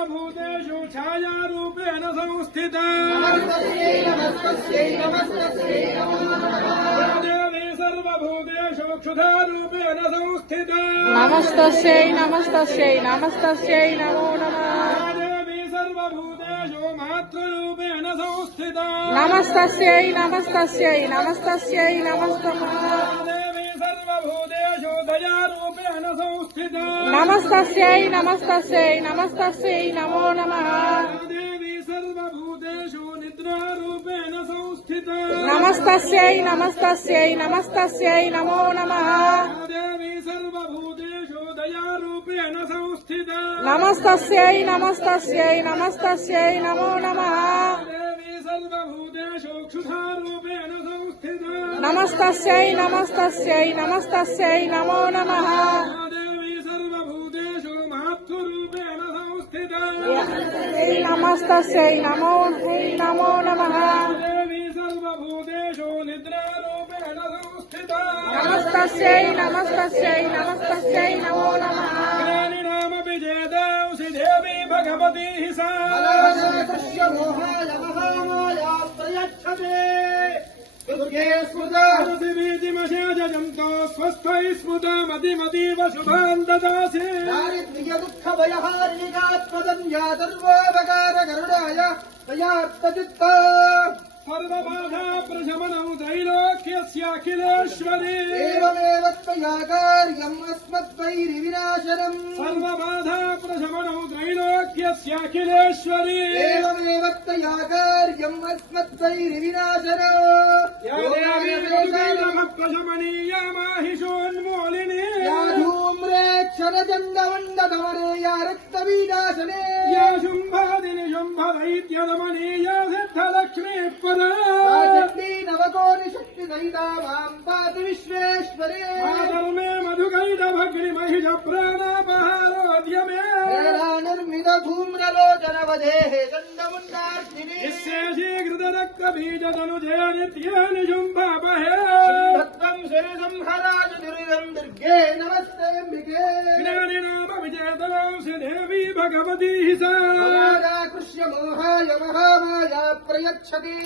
सर्वभूतेषु छायारूपेण संस्थिता देवी सर्वभूतेषु क्षुधारूपेण संस्थिता नमस्तस्यै नमस्तस्यै नमस्तस्यै नमो नमः देवी सर्वभूतेषु मातृरूपेण संस्थिता नमस्तस्यै नमस्तस्यै नमस्तस्यै नमस्तमः देवी सर्वभूतेषु दयारूपेण संस्थिता नमस्तस्यै नमस्तस्यै नमस्तस्यै नमो नमः देवी सर्वभूतेषु निद्रारूपेण संस्थिता नमस्तस्यै नमस्तस्यै नमस्तस्यै नमो नमः देवी सर्वभूतेषु दयारूपेण संस्थिता नमस्तस्यै नमस्तस्यै नमस्तस्यै नमो नमः देवी सर्वभूतेषु क्षुधारूपेण संस्थिता नमस्तस्यै नमस्तस्यै नमस्तस्यै नमो नमः देवी सर्वभूतेषु मातृरूपेण संस्थिता नमस्तस्यै नमो नमः देवी सर्वभूतेषु निद्रारूपेण संस्थिता नमस्तस्यै नमस्तस्यै नमस्तस्यै नमो नमः ज्ञानिनामपि चेदांसि देवी भगवती सा स्मृतिमशेजन्तो स्वस्थै स्मृता मतिमतीव शुभान् ददासि दुःखभयहारिणिकात्मदन्या सर्वोपकारकरुणाय दयार्थचित्ता सर्वबाधा प्रशमनौ त्रैलोक्यस्याखिलेश्वरी एवमेव त्वया कार्यम् अस्मद्वैरिविनाशनम् सर्वबाधा प्रशमनौ त्रैलोक्यस्याखिलेश्वरी एवमेव त्वया कार्यम् अस्मद्वैरिविनाशनम् प्रशमनीया माहिषोन्मूलिनी या धूम्रेक्षरचण्डमण्डधमने या रक्तविनाशने या शुम्भादिनि शुम्भदैत्यदमनीया सिद्धलक्ष्मी पदा चण्डी नवकोटिशक्तिसहिता माम् पातु विश्वेश्वरे धर्मे मधुकैटभग्निमहिष प्राणापहारोद्यमे निर्मित धूम्रलोचनवधेः चण्डमुण्डार्थिने निःशेषीकृतरक्तबीजतनुजे नित्यानि शुम्भापहे भद्रम् शिरसंहराय दुर्गम् दुर्गे नमस्तेऽम्बिके ज्ञानिनाम विजेतवांसि देवी भगवती सा कृष्य मोहाय महामाया प्रयच्छति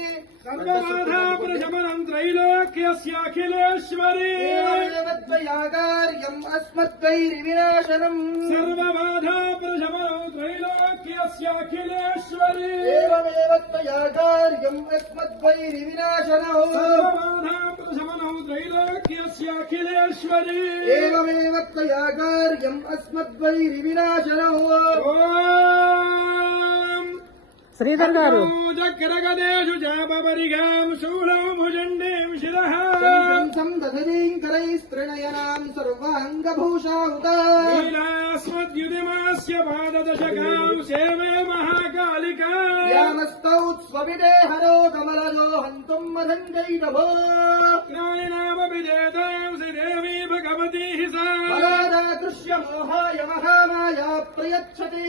सर्वबाधा प्रशमनम् त्रैलोक्यस्याखिलेश्वरी एवमेव त्वया कार्यम् अस्मद्वैरिविनाशनम् सर्वबाधा प्रशमनम् त्रैलोक्यस्याखिलेश्वरी एवमेव त्वया कार्यम् अस्मद्वैरिविनाशनम् सर्वबाधा प्रशमनम् त्रैलोक्यस्याखिलेश्वरी एवमेव त्वया कार्यम् अस्मद्वैरिविनाशनम् శ్రీధర్ గారు చక్రగదేషు చాపరిగాం శూలం భుజండీం శిరః సందధీం కరైస్త్రినయనాం సర్వాంగభూషావుతా లీలాస్మద్యుతిమాస్య పాదదశకాం సేమే మహాకాళికా యామస్తౌ స్వవిదే హరో కమలజో హంతుం మధంజైనభో జ్ఞానినామపి చేతాంసి దేవీ భగవతీ సా పరాదాకృష్య మోహాయ మహామాయా ప్రయచ్చతి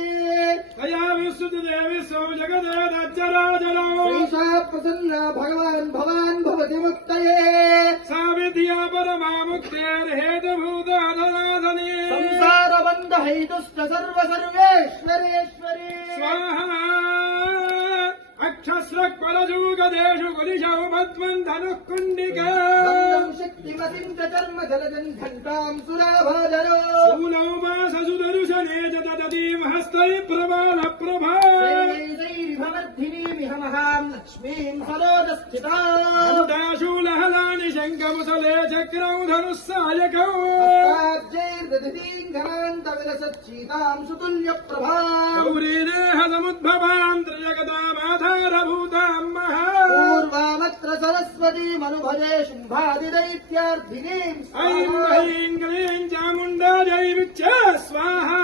తయా విశ్రుతి దేవి సౌ జగదేదచ్చరాచరో శ్రీశా ప్రసన్నా భగవాన్ భవాన్ భవతి ముక్తయే సా విద్యా పరమా ముక్తేర్హేతుభూతాధనాధనే సంసారబంధ హైతుష్ట సర్వ సర్వేశ్వరేశ్వరి స్వాహా అక్షస్రక్వలజూగదేషు కులిశౌ మధ్వం ధనుః కుండికా శక్తిమతిం చర్మ జలజన్ ఘంటాం సురాభాజరో శూలౌ మాససుదర్శనే చ దదతీం హస్తై ప్రభావ ప్రభా ైరిభవర్ధినీమిహ మహాం లక్ష్మీం సరోజస్థితాం శూలహలాని శంఖముసలే చక్రౌ ధనుః సాయకౌ ైర్దధీంగరాంత విలసచ్చీతాం సుతుల్య ప్రభా గౌరీదేహ సముద్భవాం త్రియగతామాధారభూతాం మహా పూర్వామత్ర సరస్వతీమనుభజే శుంభాదిదైత్యార్థినీం ఐం హ్రీం క్లీం చాముండా జై విచ్చ స్వాహా